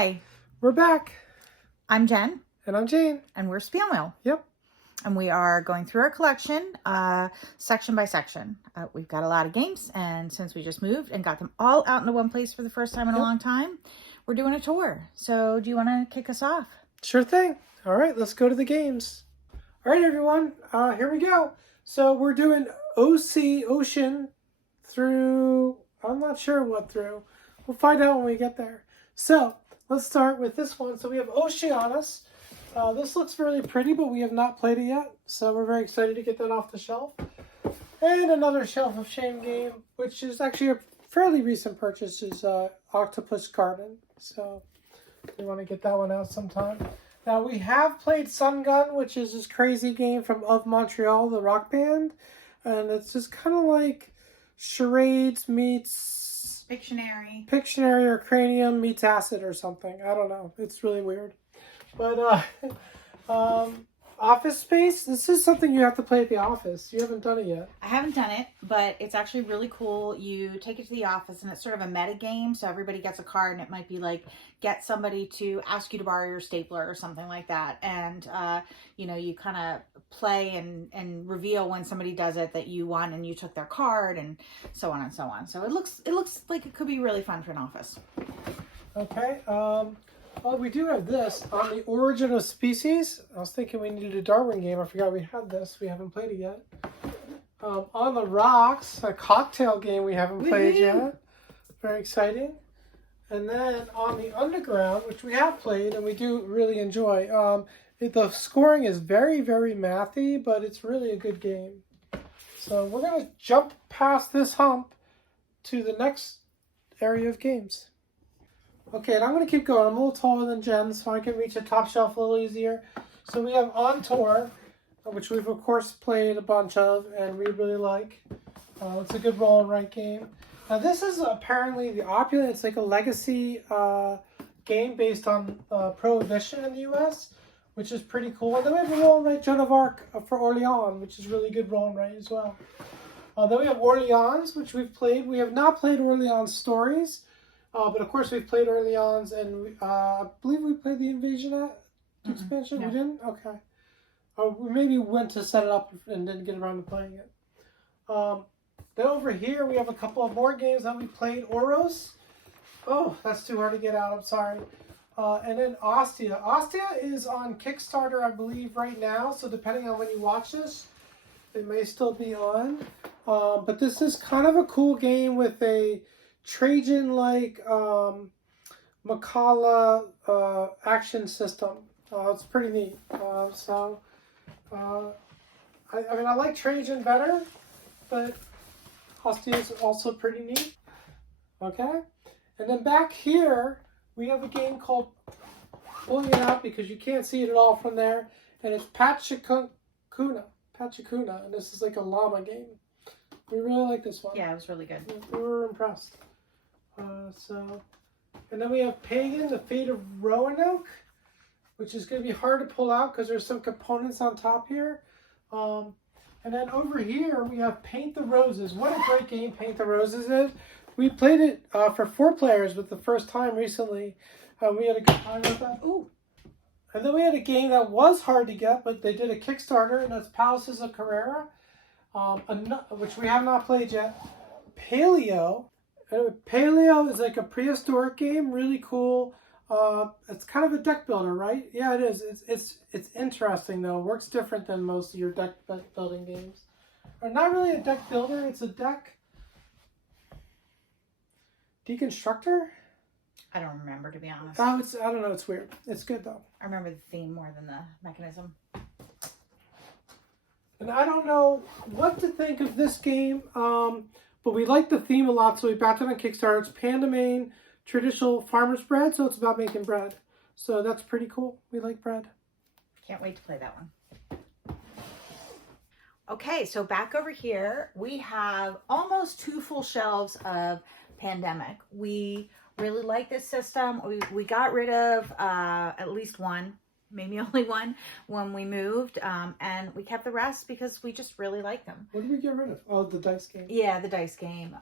Hi, We're back. I'm Jen, And I'm Jane. and we're SpielMill. Yep. And we are going through our collection section by section. We've got a lot of games, and since we just moved and got them all out into one place for the first time in a long time, we're doing a tour. So do you want to kick us off? Sure thing. All right, let's go to the games. All right, everyone. Here we go. So we're doing Ocean through, I'm not sure what through. We'll find out when we get there. So let's start with this one. So we have Oceanus. This looks really pretty, but we have not played it yet. So we're very excited to get that off the shelf. And another Shelf of Shame game, which is actually a fairly recent purchase, is Octopus Garden. So we want to get that one out sometime. Now we have played Sun Gun, which is this crazy game from Of Montreal, the rock band. And it's just kind of like charades meets Pictionary or Cranium meets Acid or something. I don't know. It's really weird. But Office Space, this is something you have to play at the office. You haven't done it yet. I haven't done it, but it's actually really cool. You take it to the office, and it's sort of a meta game. So everybody gets a card, and it might be like, get somebody to ask you to borrow your stapler or something like that. And, you kind of play and reveal when somebody does it that you won and you took their card, and so on and so on. So it looks like it could be really fun for an office. Okay. Oh, we do have this on the Origin of Species. I was thinking we needed a Darwin game. I forgot we had this. We haven't played it yet. On the Rocks, a cocktail game we haven't played yet. Very exciting. And then on the Underground, which we have played and we do really enjoy. The scoring is very, very mathy, but it's really a good game. So we're going to jump past this hump to the next area of games. Okay, and I'm going to keep going. I'm a little taller than Jen, so I can reach the top shelf a little easier. So we have On Tour, which we've, of course, played a bunch of, and we really like. It's a good roll and write game. Now, this is apparently the Opulent. It's like a legacy game based on Prohibition in the U.S., which is pretty cool. And then we have a roll and write Joan of Arc for Orleans, which is really good roll and write as well. Then we have Orleans, which we've played. We have not played Orleans Stories. But of course we've played Orleans, and I believe we played the Invasion expansion. No. We didn't? Okay. We maybe went to set it up and didn't get around to playing it. Then over here we have a couple of more games that we played. Oros. Oh, that's too hard to get out. I'm sorry. And then Ostia. Ostia is on Kickstarter, I believe, right now. So depending on when you watch this, it may still be on. But this is kind of a cool game with a Trajan-like Macala action system. It's pretty neat. I like Trajan better, but Ostia is also pretty neat. Okay? And then back here, we have a game called, pulling it out because you can't see it at all from there, and it's Pachacuna, and this is like a llama game. We really like this one. Yeah, it was really good. We were impressed. And then we have Pagan, the Fate of Roanoke, which is going to be hard to pull out because there's some components on top here. And then over here we have Paint the Roses. What a great game Paint the Roses is. We played it for 4 players with the first time recently. We had a good time with that. Ooh. And then we had a game that was hard to get, but they did a Kickstarter, and that's Palaces of Carrera, which we have not played yet. Paleo. Paleo is like a prehistoric game, really cool. It's kind of a deck builder, right? Yeah, it is. It's interesting though. It works different than most of your deck building games. Or not really a deck builder. It's a deck deconstructor. I don't remember, to be honest. I don't know. It's weird. It's good though. I remember the theme more than the mechanism. And I don't know what to think of this game. But we like the theme a lot, so we backed it on Kickstarter. It's Pandamain traditional farmer's bread, so it's about making bread. So that's pretty cool. We like bread. Can't wait to play that one. Okay, so back over here, we have almost 2 full shelves of Pandemic. We really like this system. We got rid of at least one, maybe only one, when we moved, and we kept the rest because we just really like them. What did we get rid of? Oh, the dice game. Yeah, the dice game.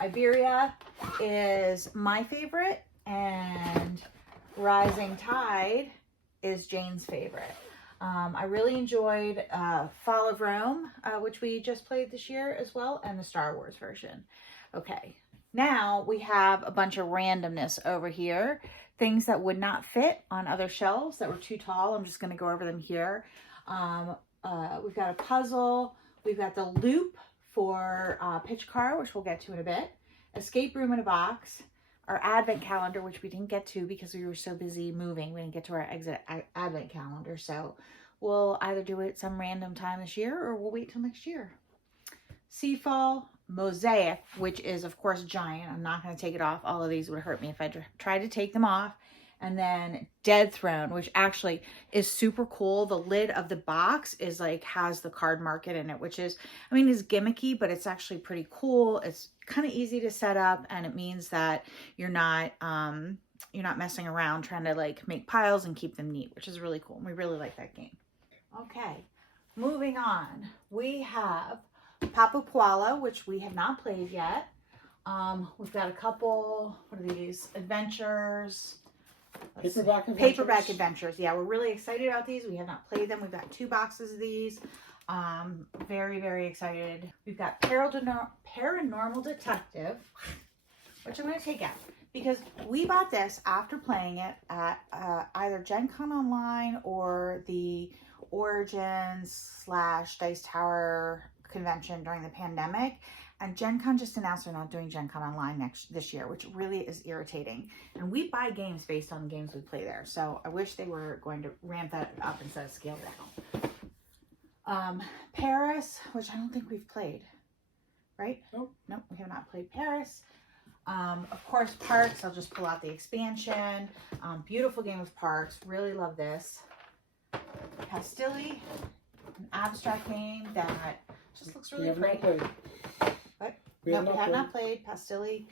Iberia is my favorite, and Rising Tide is Jane's favorite. I really enjoyed Fall of Rome, which we just played this year as well, and the Star Wars version. Okay, now we have a bunch of randomness over here. Things that would not fit on other shelves that were too tall. I'm just going to go over them here. We've got a puzzle. We've got the loop for Pitch Car, which we'll get to in a bit. Escape Room in a Box. Our advent calendar, which we didn't get to because we were so busy moving. We didn't get to our advent calendar. So we'll either do it some random time this year or we'll wait till next year. Seafall Mosaic, which is, of course, giant. I'm not going to take it off. All of these would hurt me if I tried to take them off. And then Dead Throne, which actually is super cool. The lid of the box is like, has the card market in it, which is, I mean, it's gimmicky, but it's actually pretty cool. It's kind of easy to set up, and it means that you're not messing around trying to like make piles and keep them neat, which is really cool. We really like that game. Okay, moving on. We have Papapuala, which we have not played yet. We've got a couple, what are these? Adventures. Paperback Adventures. Yeah, we're really excited about these. We have not played them. We've got 2 boxes of these. Very, very excited. We've got Paranormal Detective, which I'm going to take out because we bought this after playing it at either Gen Con Online or the Origins / Dice Tower convention during the pandemic. And Gen Con just announced they're not doing Gen Con Online this year, which really is irritating. And we buy games based on the games we play there. So I wish they were going to ramp that up instead of scale down. Paris, which I don't think we've played. Right? Nope, we have not played Paris. Of course, Parks. I'll just pull out the expansion. Beautiful game of Parks. Really love this. Pastilli, an abstract game that just looks really pretty. We have not played Pastilli.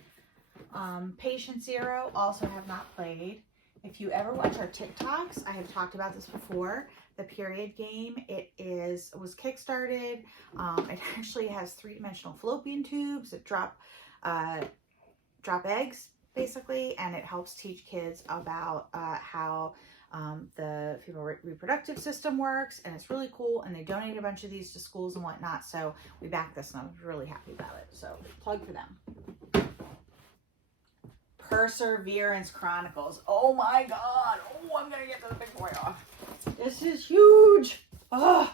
Patient Zero, also have not played. If you ever watch our TikToks, I have talked about this before. The period game, it was kickstarted. It actually has 3-dimensional fallopian tubes that drop eggs, basically, and it helps teach kids about how the female reproductive system works, and it's really cool, and they donated a bunch of these to schools and whatnot, so we backed this and I was really happy about it, so plug for them. Perseverance Chronicles. Oh my god. Oh, I'm gonna get the big boy off. This is huge. Oh,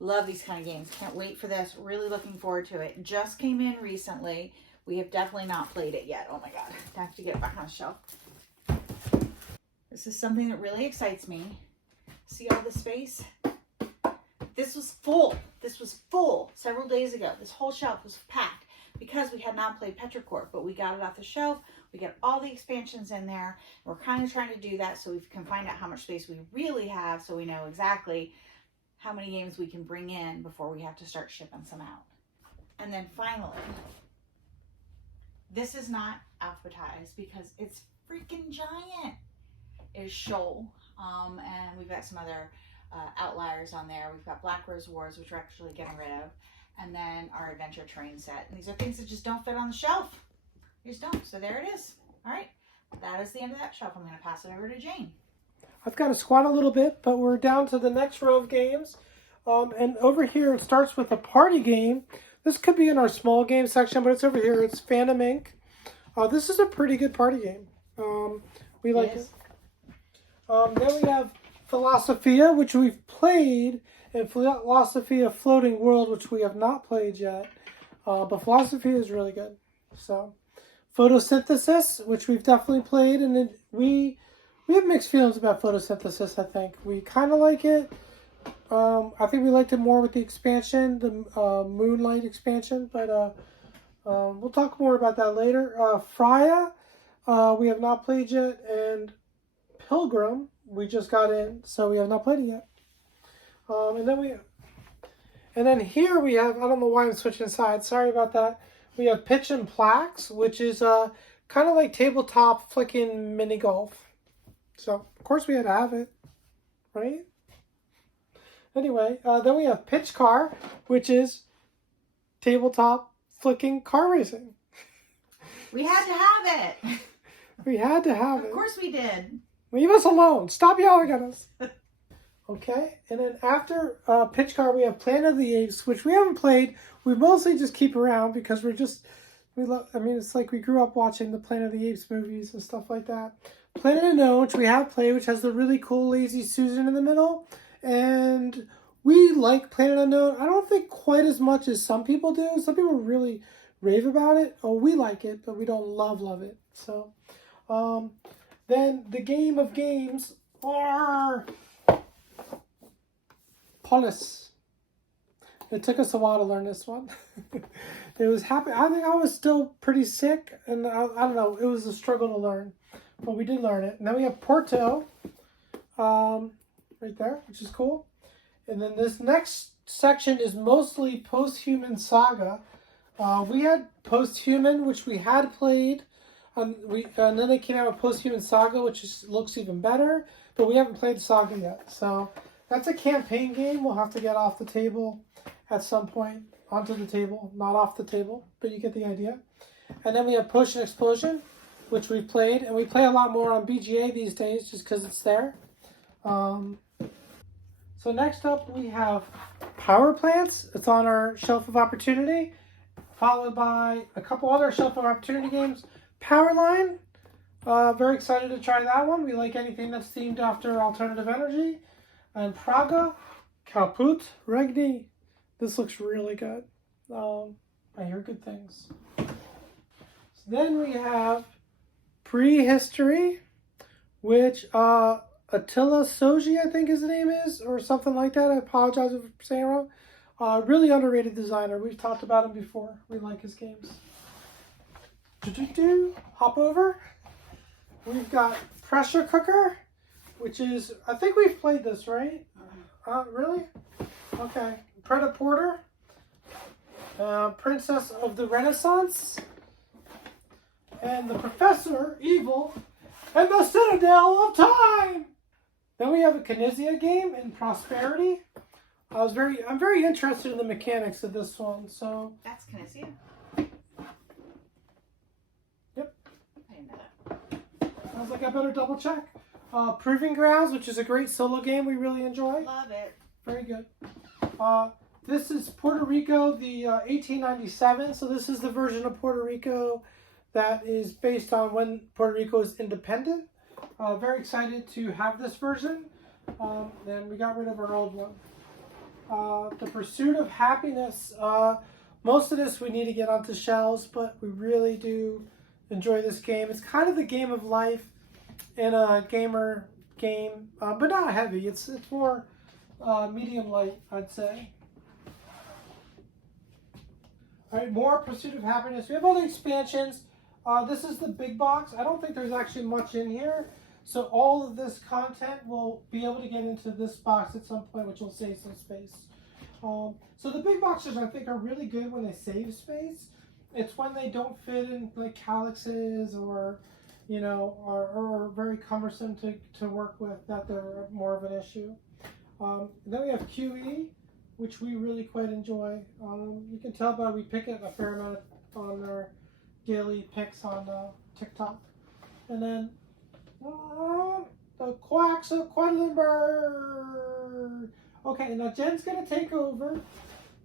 love these kind of games. Can't wait for this. Really looking forward to it. Just came in recently. We have definitely not played it yet. Oh my god. I have to get it back on the shelf. This is something that really excites me. See all the space? This was full. This was full several days ago. This whole shelf was packed because we had not played Petrichor, but we got it off the shelf. We got all the expansions in there. We're kind of trying to do that so we can find out how much space we really have, so we know exactly how many games we can bring in before we have to start shipping some out. And then finally, this is not alphabetized because it's freaking giant. It is Shoal, and we've got some other outliers on there. We've got Black Rose Wars, which we're actually getting rid of, and then our Adventure Train set. And these are things that just don't fit on the shelf. They just don't. So there it is. All right, that is the end of that shelf. I'm going to pass it over to Jane. I've got to squat a little bit, but we're down to the next row of games. And over here, it starts with a party game. This could be in our small game section, but it's over here. It's Phantom Inc. This is a pretty good party game. We like it. Then we have Philosophia, which we've played, and Philosophia Floating World, which we have not played yet. But Philosophia is really good. So, Photosynthesis, which we've definitely played, and then we have mixed feelings about Photosynthesis, I think. We kind of like it. I think we liked it more with the expansion, the Moonlight expansion, but we'll talk more about that later. Freya, we have not played yet, and Pilgrim, we just got in, so we have not played it yet. And then here we have, I don't know why I'm switching sides, sorry about that. We have Pitch and Plaques, which is kind of like tabletop flicking mini golf. So, of course we had to have it, right? Anyway, then we have Pitch Car, which is tabletop flicking car racing. We had to have it. We had to have it. Of course we did. Leave us alone. Stop yelling at us. Okay, and then after Pitch Car, we have Planet of the Apes, which we haven't played. We mostly just keep around because we love. I mean, it's like we grew up watching the Planet of the Apes movies and stuff like that. Planet Unknown, which we have played, which has the really cool Lazy Susan in the middle, and we like Planet Unknown. I don't think quite as much as some people do. Some people really rave about it. Oh, we like it, but we don't love it. So, then the game of games are Polis. It took us a while to learn this one. It was happy. I think I was still pretty sick, and I don't know. It was a struggle to learn, but we did learn it. And then we have Porto, right there, which is cool. And then this next section is mostly Post-Human Saga. We had Post-Human, which we had played, and then they came out with Post-Human Saga, which looks even better, but we haven't played the Saga yet. So that's a campaign game. We'll have to get off the table at some point. Onto the table. Not off the table, but you get the idea. And then we have Potion Explosion, which we played. And we play a lot more on BGA these days just because it's there. So next up we have Power Plants. It's on our Shelf of Opportunity. Followed by a couple other Shelf of Opportunity games. Powerline. Very excited to try that one. We like anything that's themed after alternative energy. And Praga, Kaput Regni. This looks really good. I hear good things. So then we have Prehistory, which Attila Soji, I think his name is, or something like that. I apologize if I'm saying it wrong. Really underrated designer. We've talked about him before. We like his games. Hop over. We've got Pressure Cooker, which is, I think we've played this, right? Really? Okay. Predaporter, Princess of the Renaissance, and the Professor Evil, and the Citadel of Time. Then we have a Knizia game in Prosperity. I'm very interested in the mechanics of this one. So That's Knizia? Yep. I didn't know that. I was like, I better double check. Proving Grounds, which is a great solo game we really enjoy. Love it. Very good. This is Puerto Rico, the 1897. So this is the version of Puerto Rico that is based on when Puerto Rico is independent. Very excited to have this version. Then we got rid of our old one. The Pursuit of Happiness. Most of this we need to get onto shelves, but we really do enjoy this game. It's kind of the game of life in a gamer game, but not heavy. It's more medium light, I'd say. All right, more Pursuit of Happiness. We have all the expansions. This is the big box. I don't think there's actually much in here. So all of this content will be able to get into this box at some point, which will save some space. So the big boxes, I think, are really good when they save space. It's when they don't fit in like calyxes or, you know, are very cumbersome to work with that they're more of an issue. Then we have QE, which we really quite enjoy. You can tell by we pick it a fair amount on our daily picks on TikTok. And then the Quacks of Quedlinburg. Okay, now Jen's going to take over.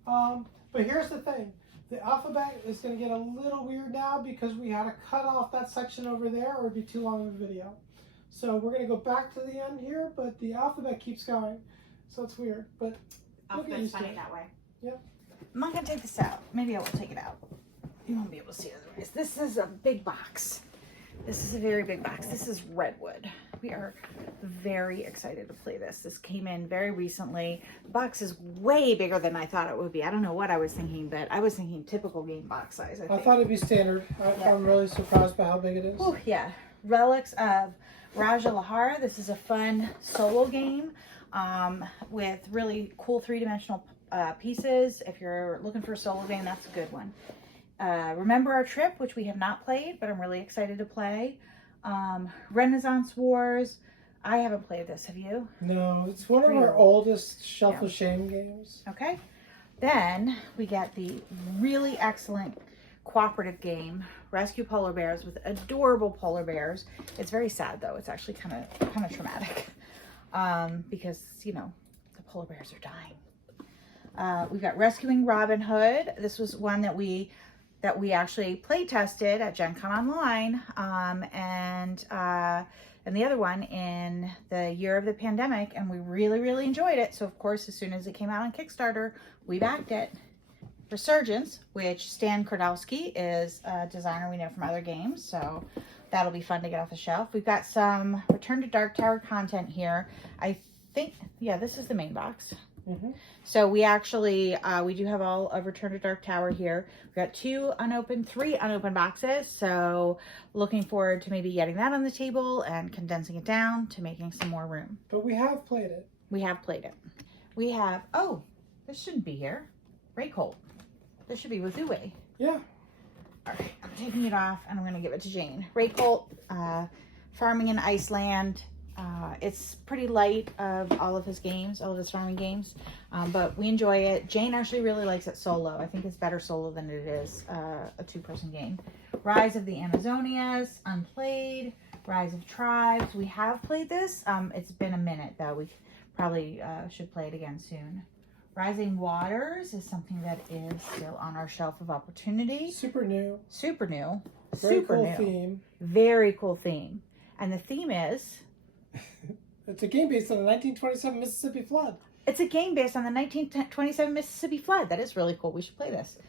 But here's the thing. The alphabet is going to get a little weird now because we had to cut off that section over there or it'd be too long of a video. So we're going to go back to the end here, but the alphabet keeps going. So it's weird, but Alphabet's funny that way. Yep. I'm not going to take this out. Maybe I will take it out. You won't be able to see it otherwise. This is a big box. This is a very big box. This is Redwood. We are very excited to play this. This came in very recently. The box is way bigger than I thought it would be. I don't know what I was thinking, but I was thinking typical game box size. I thought it'd be standard. I'm really surprised by how big it is. Oh, yeah. Relics of Raja Lahara. This is a fun solo game with really cool three-dimensional pieces. If you're looking for a solo game, that's a good one. Remember Our Trip, which we have not played, but I'm really excited to play. Renaissance Wars. I haven't played this. Have you? No, it's one of our oldest Shelf of Shame games. Okay. Then we get the really excellent cooperative game. Rescue polar bears with adorable polar bears. It's very sad though. It's actually kind of traumatic because, you know, the polar bears are dying. We've got Rescuing Robin Hood. This was one that we actually play tested at Gen Con Online, and the other one in the year of the pandemic, and we really enjoyed it. So of course, as soon as it came out on Kickstarter, we backed it. Resurgence, which Stan Kordowski is a designer we know from other games, so that'll be fun to get off the shelf. We've got some Return to Dark Tower content here. I think, yeah, this is the main box. Mm-hmm. So we actually, we do have all of Return to Dark Tower here. We've got three unopened boxes. So looking forward to maybe getting that on the table and condensing it down to making some more room. But we have played it. We have played it. We have, oh, this shouldn't be here. Raycolt. This should be with Uwe. Yeah. All right, I'm taking it off and I'm going to give it to Jane. Raycolt, farming in Iceland. It's pretty light of all of his games, all of his farming games, but we enjoy it. Jane actually really likes it solo. I think it's better solo than it is a two-person game. Rise of the Amazonias, unplayed. Rise of Tribes. We have played this. It's been a minute though. We probably should play it again soon. Rising Waters is something that is still on our shelf of opportunity. Super new. Super new. Very Super cool new. theme. Very cool theme. And the theme is... It's a game based on the 1927 Mississippi flood. It's a game based on the 1927 Mississippi flood. That is really cool. We should play this.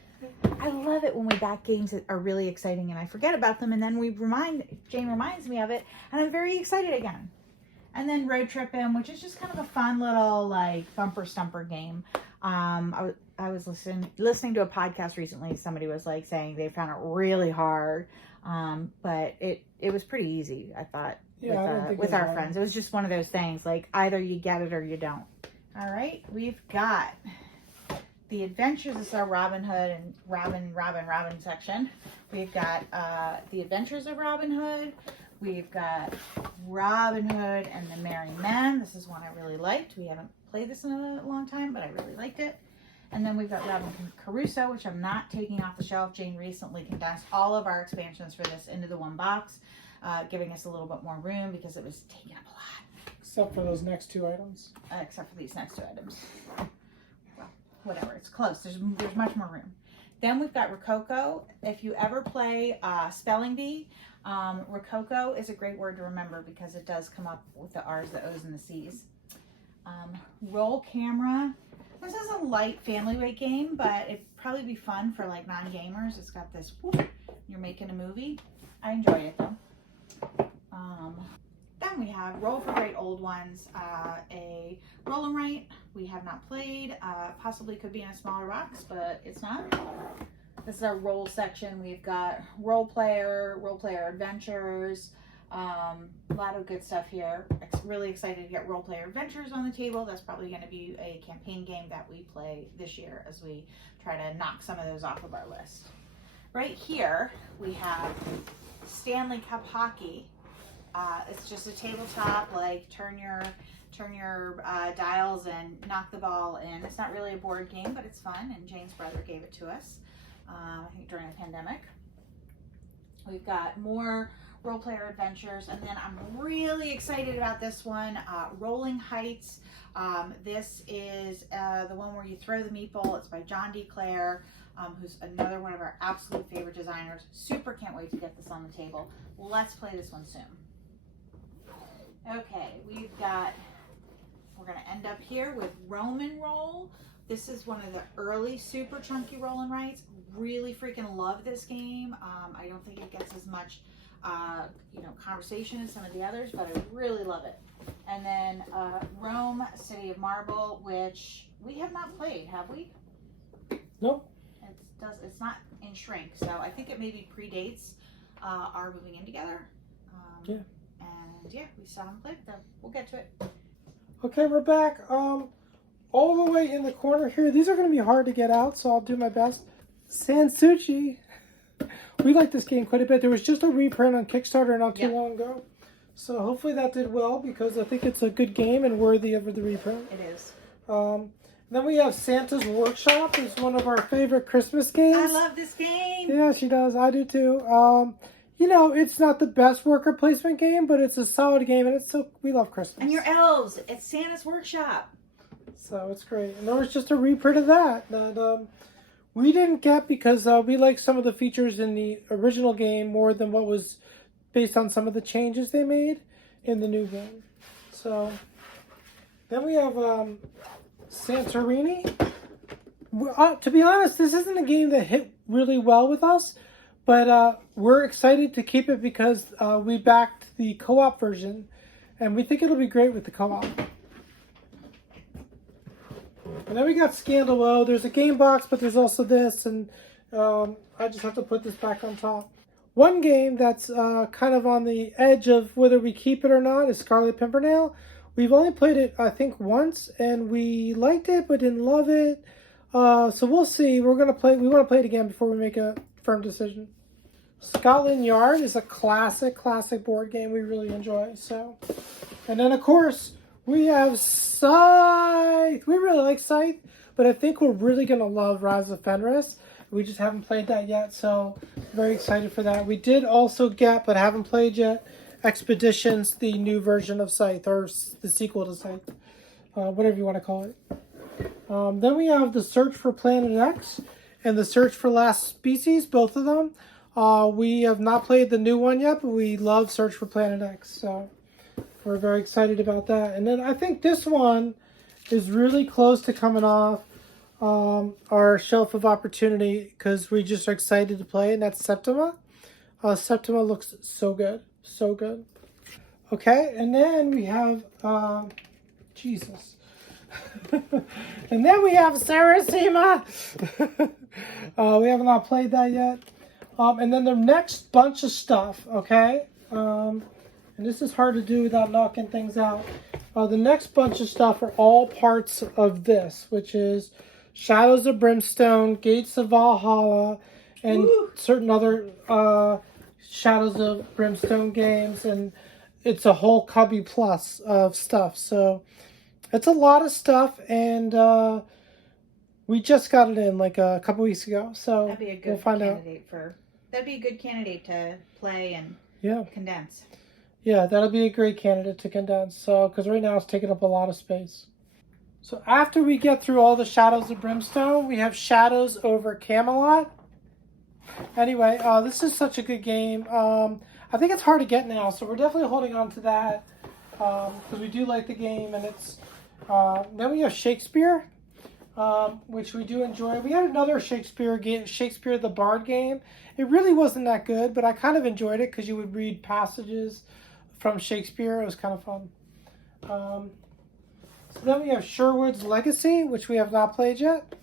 I love it when we back games that are really exciting and I forget about them, and then Jane reminds me of it, and I'm very excited again. And then Road Trippin', which is just kind of a fun little like bumper stumper game. I was listening to a podcast recently. Somebody was like saying they found it really hard, but it was pretty easy, I thought. Yeah, with our friends. It was just one of those things, like either you get it or you don't. All right, we've got the Adventures. This is our Robin Hood and Robin section. We've got the Adventures of Robin Hood. We've got Robin Hood and the Merry Men. This is one I really liked. We haven't played this in a long time, but I really liked it. And then we've got Robinson Crusoe, which I'm not taking off the shelf. Jane recently condensed all of our expansions for this into the one box. Giving us a little bit more room because it was taking up a lot. Except for those next two items. Except for these next two items. Well, whatever. It's close. There's much more room. Then we've got Rococo. If you ever play Spelling Bee, Rococo is a great word to remember because it does come up with the R's, the O's, and the C's. Roll Camera. This is a light family weight game, but it'd probably be fun for like non-gamers. It's got this, whoop, you're making a movie. I enjoy it though. Then we have Roll for Great Old Ones, a roll and write we have not played, possibly could be in a smaller box, but it's not. This is our roll section. We've got Role Player Adventures, a lot of good stuff here. Really excited to get Role Player Adventures on the table. That's probably going to be a campaign game that we play this year as we try to knock some of those off of our list. Right here we have Stanley Cup Hockey. It's just a tabletop, like turn your dials and knock the ball in. It's not really a board game, but it's fun, and Jane's brother gave it to us, I think during the pandemic. We've got more Role Player Adventures, and then I'm really excited about this one, Rolling Heights. This is the one where you throw the meatball. It's by John D. Clare, who's another one of our absolute favorite designers. Super can't wait to get this on the table. Let's play this one soon. Okay, we're going to end up here with Roman Roll. This is one of the early super chunky roll and writes. Really freaking love this game. I don't think it gets as much conversation as some of the others, but I really love it. And then Rome, City of Marble, which we have not played, have we? Nope. It's not in Shrink, so I think it maybe predates our moving in together. Yeah. And yeah, we still haven't played it though. We'll get to it. Okay, we're back. All the way in the corner here. These are going to be hard to get out, so I'll do my best. Sansuchi. We like this game quite a bit. There was just a reprint on Kickstarter not too long ago. So hopefully that did well because I think it's a good game and worthy of the reprint. It is. Then we have Santa's Workshop. It's one of our favorite Christmas games. I love this game. Yeah, she does. I do too. You know, it's not the best worker placement game, but it's a solid game, and we love Christmas. And your elves. It's Santa's Workshop. So it's great. And there was just a reprint of that we didn't get because we like some of the features in the original game more than what was based on some of the changes they made in the new game. So then we have Santorini. To be honest, this isn't a game that hit really well with us, but we're excited to keep it because we backed the co-op version, and we think it'll be great with the co-op. And then we got Scandal O. There's a game box, but there's also this, and I just have to put this back on top. One game that's kind of on the edge of whether we keep it or not is Scarlet Pimpernel. We've only played it, I think, once, and we liked it, but didn't love it. So we'll see. We want to play it again before we make a firm decision. Scotland Yard is a classic board game we really enjoy. So, and then of course we have Scythe. We really like Scythe, but I think we're really gonna love Rise of Fenris. We just haven't played that yet, so very excited for that. We did also get, but haven't played yet, Expeditions, the new version of Scythe, or the sequel to Scythe, whatever you want to call it. Then we have the Search for Planet X and the Search for Last Species, both of them. We have not played the new one yet, but we love Search for Planet X, so we're very excited about that. And then I think this one is really close to coming off our shelf of opportunity because we just are excited to play, and that's Septima. Septima looks so good, so good. Okay, and then we have Jesus. And then we have Sarasima. We have not played that yet. And then the next bunch of stuff, okay? And this is hard to do without knocking things out. The next bunch of stuff are all parts of this, which is Shadows of Brimstone, Gates of Valhalla, and certain other Shadows of Brimstone games. And it's a whole cubby plus of stuff. So it's a lot of stuff, and we just got it in like a couple weeks ago. So that'd be a good we'll find candidate out. That'd be a good candidate to play and condense. Yeah, that'll be a great candidate to condense. So, because right now it's taking up a lot of space. So after we get through all the Shadows of Brimstone, we have Shadows over Camelot. Anyway, this is such a good game. I think it's hard to get now, so we're definitely holding on to that because we do like the game. And it's then we have Shakespeare, which we do enjoy. We had another Shakespeare game, Shakespeare the Bard game. It really wasn't that good, but I kind of enjoyed it because you would read passages from Shakespeare. It was kind of fun. So then we have Sherwood's Legacy, which we have not played yet.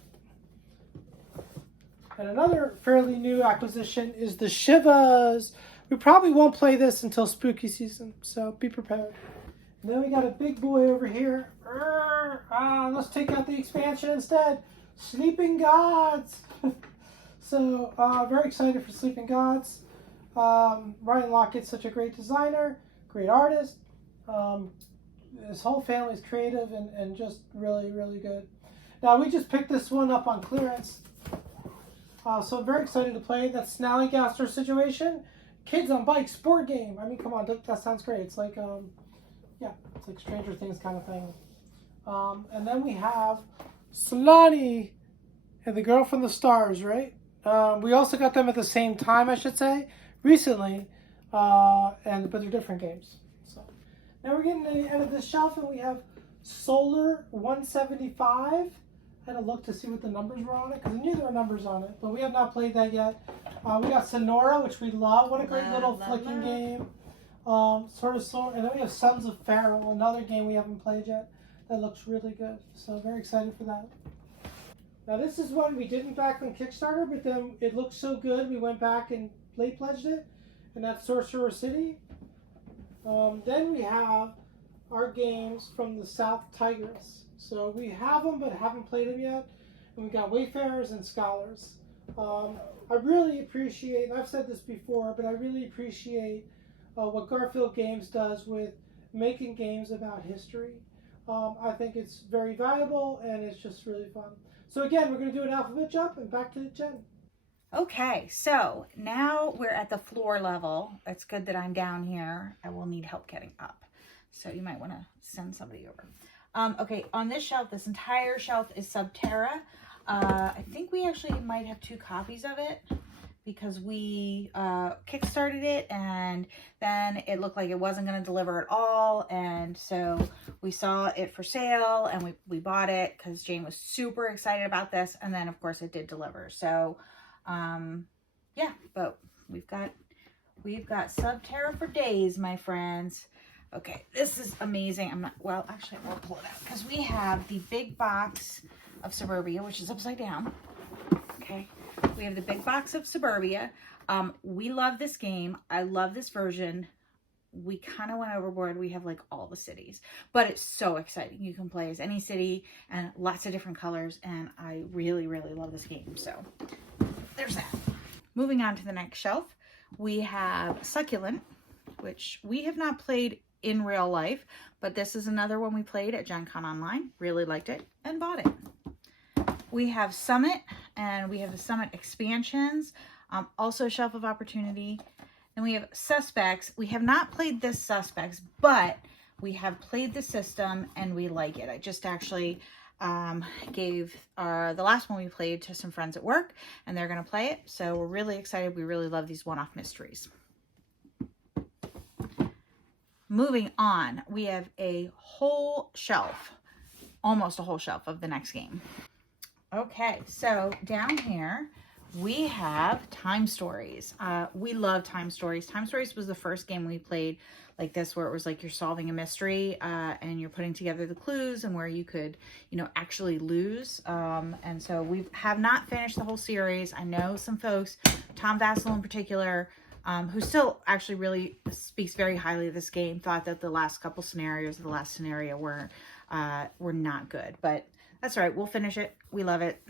And another fairly new acquisition is the Shivas. We probably won't play this until spooky season, so be prepared. And then we got a big boy over here. Let's take out the expansion instead. Sleeping Gods. So, very excited for Sleeping Gods. Ryan Lockett's such a great designer, great artist. His whole family's creative and just really, really good. Now, we just picked this one up on clearance. So I'm very excited to play. That's Snallygaster Situation. Kids on Bikes board game. I mean, come on, that sounds great. It's like, it's like Stranger Things kind of thing. And then we have Slani and the Girl from the Stars, right? We also got them at the same time, I should say, recently, but they're different games. So now we're getting to the end of this shelf, and we have Solar 175. I had to look to see what the numbers were on it because I knew there were numbers on it, but we have not played that yet. We got Sonora, which we love. What a great little flicking game. And then we have Sons of Pharaoh, another game we haven't played yet that looks really good. So very excited for that. Now this is one we didn't back on Kickstarter, but then it looked so good we went back and play pledged it, and that's Sorcerer City. Then we have our games from the South Tigris. So we have them but haven't played them yet. And we got Wayfarers and Scholars. I really appreciate, and I've said this before, but I really appreciate what Garfield Games does with making games about history. I think it's very valuable and it's just really fun. So again, we're going to do an alphabet jump and back to Jen. Okay, so now we're at the floor level. It's good that I'm down here. I will need help getting up. So you might want to send somebody over. Okay, on this shelf, this entire shelf is Subterra. I think we actually might have 2 copies of it because we kickstarted it and then it looked like it wasn't going to deliver at all. And so we saw it for sale and we bought it because Jane was super excited about this. And then of course it did deliver. So yeah, but we've got Subterra for days, my friends. Okay, this is amazing. Well, actually, I will pull it out because we have the big box of Suburbia, which is upside down. Okay, we have the big box of Suburbia. We love this game. I love this version. We kind of went overboard. We have like all the cities, but it's so exciting. You can play as any city and lots of different colors, and I really, really love this game. So there's that. Moving on to the next shelf, we have Succulent, which we have not played in real life, but this is another one we played at Gen Con Online. Really liked it and bought it. We have Summit, and we have the Summit expansions, also Shelf of Opportunity. Then we have Suspects. We have not played this Suspects, but we have played the system and we like it. I just actually gave the last one we played to some friends at work, and they're going to play it. So we're really excited. We really love these one-off mysteries. Moving on, we have a whole shelf, almost a whole shelf of the next game. Okay, so down here we have Time Stories. We love Time Stories. Time Stories was the first game we played like this, where it was like you're solving a mystery and you're putting together the clues and where you could, you know, actually lose. And so we have not finished the whole series. I know some folks, Tom Vassell in particular, who still actually really speaks very highly of this game, thought that the last couple scenarios, the last scenario were not good, but that's all right. We'll finish it. We love it.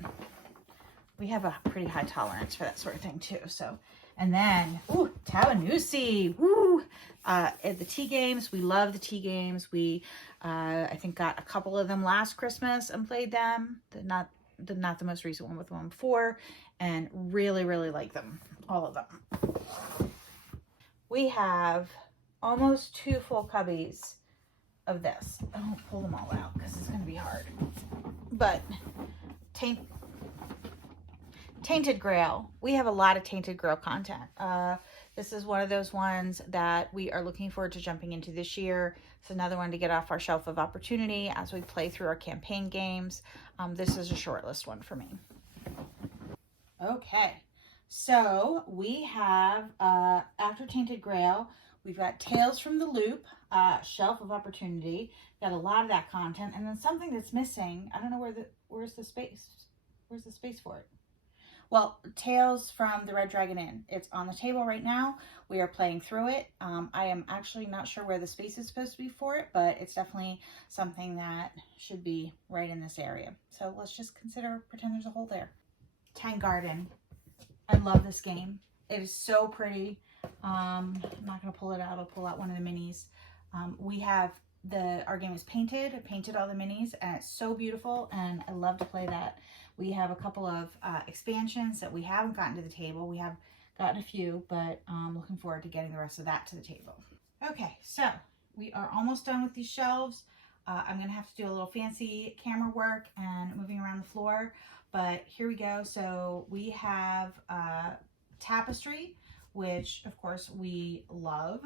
We have a pretty high tolerance for that sort of thing too. So, and then, ooh, Tawanusi, woo! At the tea games, we love the tea games. We, I think, got a couple of them last Christmas and played them. Not the most recent one, with the one before, and really, really like them, all of them. We have almost 2 full cubbies of this. I won't pull them all out because it's going to be hard. But Tainted Grail. We have a lot of Tainted Grail content. This is one of those ones that we are looking forward to jumping into this year. It's another one to get off our shelf of opportunity as we play through our campaign games. This is a shortlist one for me. Okay, so we have, after Tainted Grail, we've got Tales from the Loop, Shelf of Opportunity. Got a lot of that content, and then something that's missing. I don't know where's the space? Where's the space for it? Well, Tales from the Red Dragon Inn. It's on the table right now. We are playing through it. I am actually not sure where the space is supposed to be for it, but it's definitely something that should be right in this area. So let's just pretend there's a hole there. Tang Garden. I love this game. It is so pretty. I'm not going to pull it out. I'll pull out one of the minis. We have our game is painted. I painted all the minis, and it's so beautiful, and I love to play that. We have a couple of expansions that we haven't gotten to the table. We have gotten a few, but I'm looking forward to getting the rest of that to the table. Okay, so we are almost done with these shelves. I'm going to have to do a little fancy camera work and moving around the floor, but here we go. So we have Tapestry, which of course we love.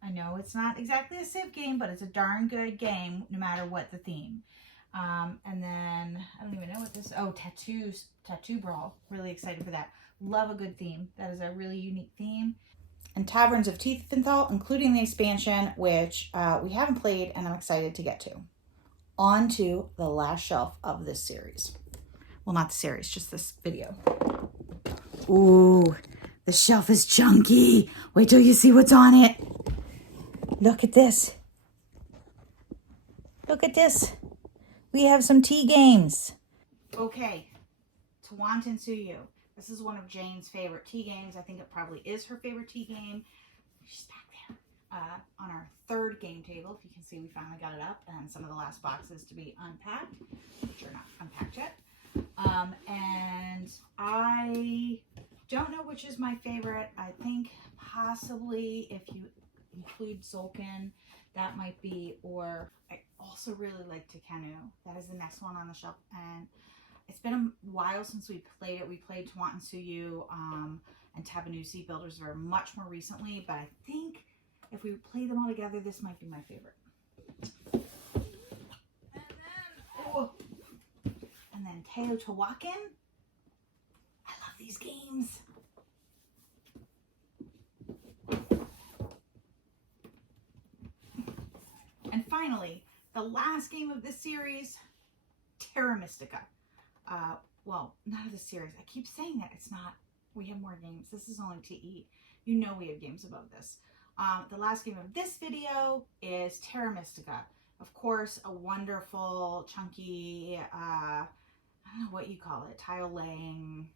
I know it's not exactly a Civ game, but it's a darn good game no matter what the theme. And then I don't even know what this is. Oh, Tattoo Brawl. Really excited for that. Love a good theme. That is a really unique theme. And Taverns of Tiefenthal, including the expansion, which we haven't played and I'm excited to get to. On to the last shelf of this series. Well, not the series, just this video. Ooh, the shelf is chunky. Wait till you see what's on it. Look at this. Look at this. We have some tea games. Okay, Tawantin Suyu. This is one of Jane's favorite tea games. I think it probably is her favorite tea game. She's back there. on our third game table. If you can see, we finally got it up, and some of the last boxes to be unpacked, which are not unpacked yet. And I don't know which is my favorite. I think possibly if you include Tzolk'in, that might be, or I also really like Tekenu. That is the next one on the shelf, and it's been a while since we played it. We played Tuat Suyu and Tabanusi Builders very much more recently, but I think if we play them all together, this might be my favorite. And then Teotihuacan. I love these games. And finally, the last game of this series, Terra Mystica. Well, not of the series. I keep saying that. It's not. We have more games. This is only TE. You know we have games above this. The last game of this video is Terra Mystica. Of course, a wonderful, chunky, I don't know what you call it, tile laying,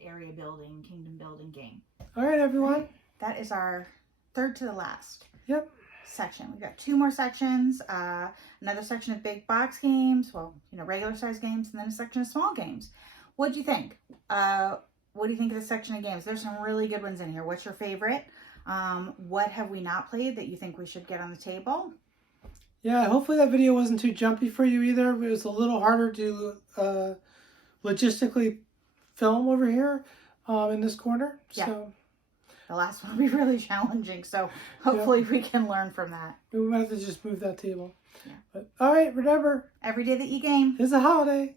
area building, kingdom building game. All right, everyone. That is our third to the last. Yep. Section. We've got 2 more sections. Another section of big box games, well, you know, regular size games, and then a section of small games. What do you think? What do you think of this section of games? There's some really good ones in here. What's your favorite? What have we not played that you think we should get on the table? Yeah, hopefully that video wasn't too jumpy for you either. It was a little harder to logistically film over here in this corner. Yeah. So the last one will be really challenging, so hopefully we can learn from that. We might have to just move that table. Yeah. But, all right, remember, every day that you game is a holiday.